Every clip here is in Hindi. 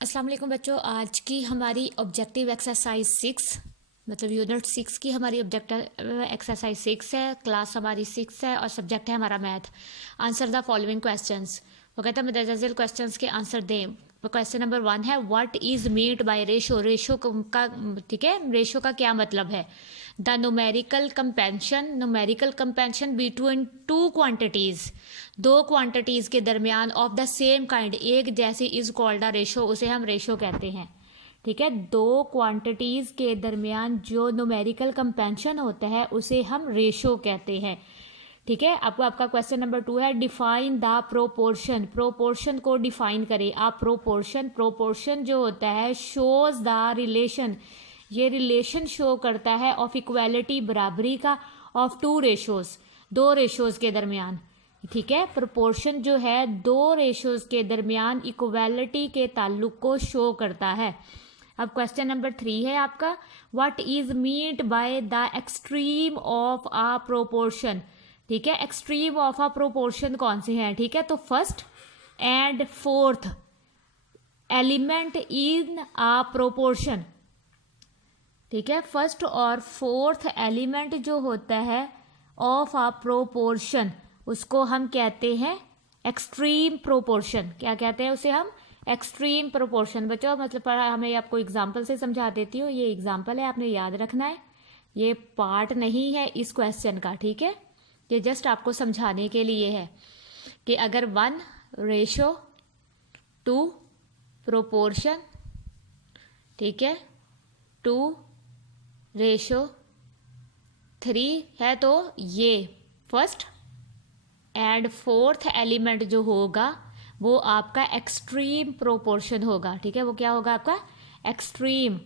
अस्सलाम वालेकुम बच्चों, आज की हमारी ऑब्जेक्टिव एक्सरसाइज 6 मतलब यूनिट 6 की हमारी ऑब्जेक्टिव एक्सरसाइज 6 है। क्लास हमारी 6 है और सब्जेक्ट है हमारा math. Answer the following questions. वो कहता है मुतज़िल क्वेश्चंस के आंसर दें। तो क्वेश्चन नंबर 1 है what is meant by ratio. Ratio का ठीक है, रेशो का क्या मतलब है। The numerical comparison between two quantities, दो क्वांटिटीज के दरमियान ऑफ द सेम काइंड, एक जैसी, इज कॉल्ड अ रेशो, उसे हम रेशो कहते हैं। ठीक है, दो क्वांटिटीज के दरमियान जो न्यूमेरिकल कंपेंशन होता है उसे हम रेशो कहते हैं। ठीक है, आपको आपका क्वेश्चन नंबर 2 है डिफाइन द प्रोपोर्शन। प्रोपोर्शन को डिफाइन करें आप। प्रोपोर्शन जो होता है शोज द रिलेशन, ये रिलेशन शो करता है ऑफ इक्वालिटी, बराबरी का, ऑफ टू रेशोज, दो रेशोज के दरमियान। ठीक है, प्रोपोर्शन जो है दो रेशोज के दरमियान इक्वालिटी के ताल्लुक को शो करता है। अब क्वेश्चन नंबर 3 है आपका what is meant by the extreme of a proportion. ठीक है, एक्सट्रीम ऑफ अ प्रोपोर्शन कौन से हैं। ठीक है, तो first and fourth element in a proportion. ठीक है, फर्स्ट और फोर्थ एलिमेंट जो होता है ऑफ अ प्रोपोर्शन उसको हम कहते हैं एक्सट्रीम प्रोपोर्शन। क्या कहते हैं उसे हम? Extreme proportion. बच्चों मतलब पढ़ा, हमें आपको एग्जाम्पल से समझा देती हूँ। ये एग्जाम्पल है, आपने याद रखना है, ये पार्ट नहीं है इस क्वेश्चन का। ठीक है, ये जस्ट आपको समझाने के लिए है कि अगर 1:2 प्रोपोर्शन, ठीक है, 2:3 है, तो ये फर्स्ट एंड फोर्थ एलिमेंट जो होगा वो आपका एक्सट्रीम प्रोपोर्शन होगा। ठीक है, वो क्या होगा आपका? एक्सट्रीम।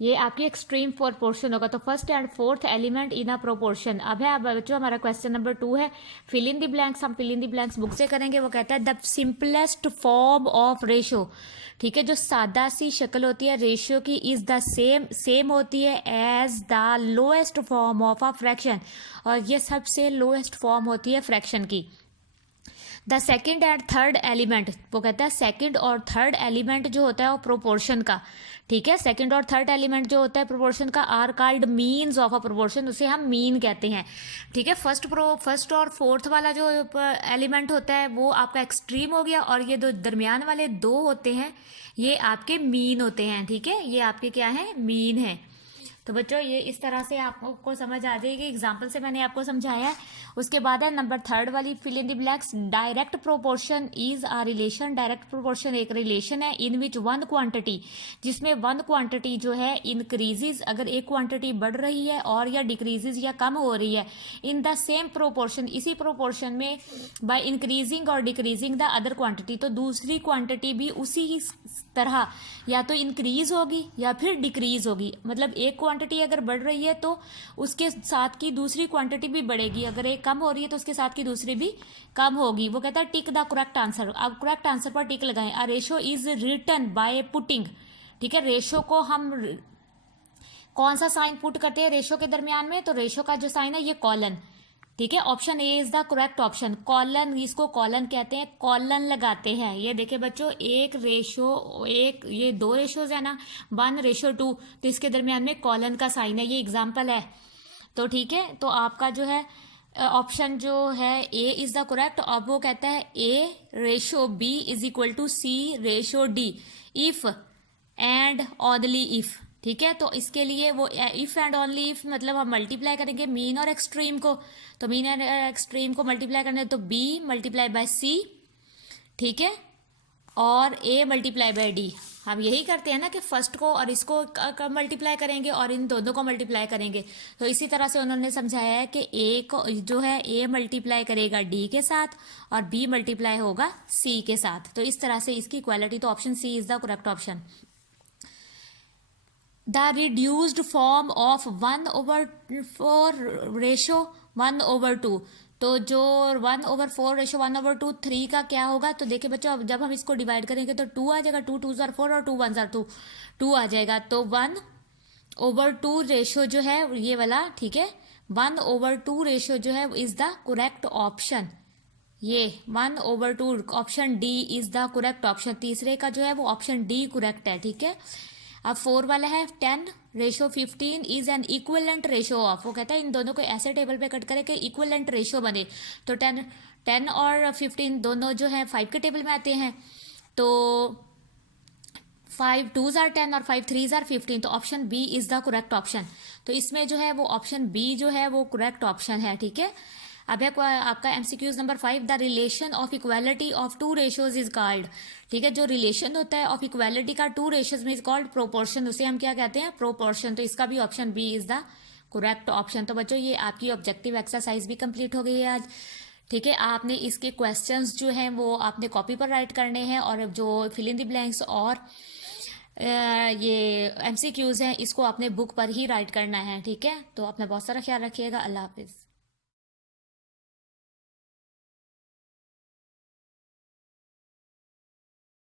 ये आपकी एक्सट्रीम प्रोपोर्शन होगा। तो first and fourth element in a proportion. अब है बच्चों हमारा क्वेश्चन नंबर 2 है फिल इन द ब्लैंक्स। हम fill in the blanks book से करेंगे। वो कहता है the simplest form of ratio. ठीक है, जो सादा सी शक्ल होती है रेशियो की इज द सेम होती है as the lowest form of a fraction, और ये सबसे लोएस्ट फॉर्म होती है फ्रैक्शन की। The second and third element, वो कहता है सेकेंड और थर्ड एलिमेंट जो होता है वो प्रोपोर्शन का। ठीक है, सेकंड और थर्ड एलिमेंट जो होता है प्रोपोर्शन का are called means of a proportion, उसे हम मीन कहते हैं। ठीक है, फर्स्ट और फोर्थ वाला जो एलिमेंट होता है वो आपका एक्सट्रीम हो गया, और ये दो दरमियान वाले दो होते हैं ये आपके मीन होते हैं। ठीक है, ये आपके क्या है? मीन है। तो बच्चों ये इस तरह से आपको समझ आ जाएगी, एग्जाम्पल से मैंने आपको समझाया है। उसके बाद है नंबर 3 वाली fill in the blanks. Direct proportion is a relation. Direct proportion एक रिलेशन है इन विच वन क्वांटिटी, जिसमें वन क्वांटिटी जो है इंक्रीजेज, अगर एक क्वांटिटी बढ़ रही है और या डिक्रीजेज या कम हो रही है इन द सेम प्रोपोर्शन, इसी प्रोपोर्शन में, बाय इंक्रीजिंग और डिक्रीजिंग द अदर क्वांटिटी, तो दूसरी क्वांटिटी भी उसी ही तरह या तो इंक्रीज होगी या फिर डिक्रीज होगी। मतलब एक क्वांटिटी अगर बढ़ रही है तो उसके साथ की दूसरी क्वांटिटी भी बढ़ेगी, अगर एक कम हो रही है तो उसके साथ की दूसरी भी कम होगी। वो कहता है टिक द करेक्ट आंसर। अब करेक्ट आंसर पर टिक लगाएं। A ratio is written by putting. ठीक है, रेशो को हम कौन सा साइन पुट करते हैं रेशो के दरमियान में? तो रेशो का जो साइन है ये कॉलन। ठीक है, option A is the correct option. Colon, इसको कॉलन कहते हैं, कॉलन लगाते हैं। ये देखिए बच्चों, एक रेशो, एक ये दो रेशोज है ना, 1:2, तो इसके दरमियान में कॉलन का साइन है। ये एग्जाम्पल है। तो ठीक है, तो आपका जो है ऑप्शन जो है ए इज द करेक्ट। अब वो कहता है A:B = C:D if and only if. ठीक है, तो इसके लिए वो इफ एंड ओनली इफ मतलब हम मल्टीप्लाई करेंगे मीन और एक्सट्रीम को। तो मीन और एक्सट्रीम को मल्टीप्लाई करने तो B × C। ठीक है, और A × D। हम यही करते हैं ना कि फर्स्ट को और इसको मल्टीप्लाई करेंगे और इन दोनों को मल्टीप्लाई करेंगे। तो इसी तरह से उन्होंने समझाया है कि A को जो है A मल्टीप्लाई करेगा D के साथ और B मल्टीप्लाई होगा C के साथ। तो इस तरह से इसकी इक्वालिटी, तो option C is the correct option. The reduced form of 1/4 ratio 1/2। तो जो 1/4 रेशो 1/2 3 का क्या होगा? तो देखिए बच्चों, अब जब हम इसको डिवाइड करेंगे तो 2 आ जाएगा, 2 2s are 4 और 2 1s are 2, 2 आ जाएगा। तो 1/2 रेशो जो है ये वाला, ठीक है, 1/2 रेशो जो है इज द करेक्ट ऑप्शन। ये 1/2 option D is the correct option, तीसरे का जो है वो ऑप्शन डी करेक्ट है, ठीक है। अब 4 वाला है 10:15 is an equivalent ratio of, वो कहता है इन दोनों को ऐसे टेबल पे कट करे कि इक्विवेलेंट रेशो बने। तो 10 और 15 दोनों जो है 5 के टेबल में आते हैं, तो 5 2s are 10 और 5 3s are 15, तो option B is the correct option. तो इसमें जो है वो ऑप्शन बी जो है वो करेक्ट ऑप्शन है, ठीक है। अब है आपका MCQs number 5, the relation of equality of two ratios is called, ठीक है। जो रिलेशन होता है ऑफ इक्वालिटी का टू रेशियोज में इज कॉल्ड प्रोपोर्शन, उसे हम क्या कहते हैं, प्रोपोर्शन। तो इसका भी option B is the correct option. तो बच्चों ये आपकी ऑब्जेक्टिव एक्सरसाइज भी कंप्लीट हो गई है आज, ठीक है। आपने इसके क्वेश्चंस जो हैं वो आपने कॉपी पर राइट करने हैं, और जो फिल इन द ब्लैंक्स और ये एमसीक्यूज हैं इसको आपने बुक पर ही राइट करना है, ठीक है। तो अपना बहुत सारा ख्याल रखिएगा, अल्लाह हाफिज़।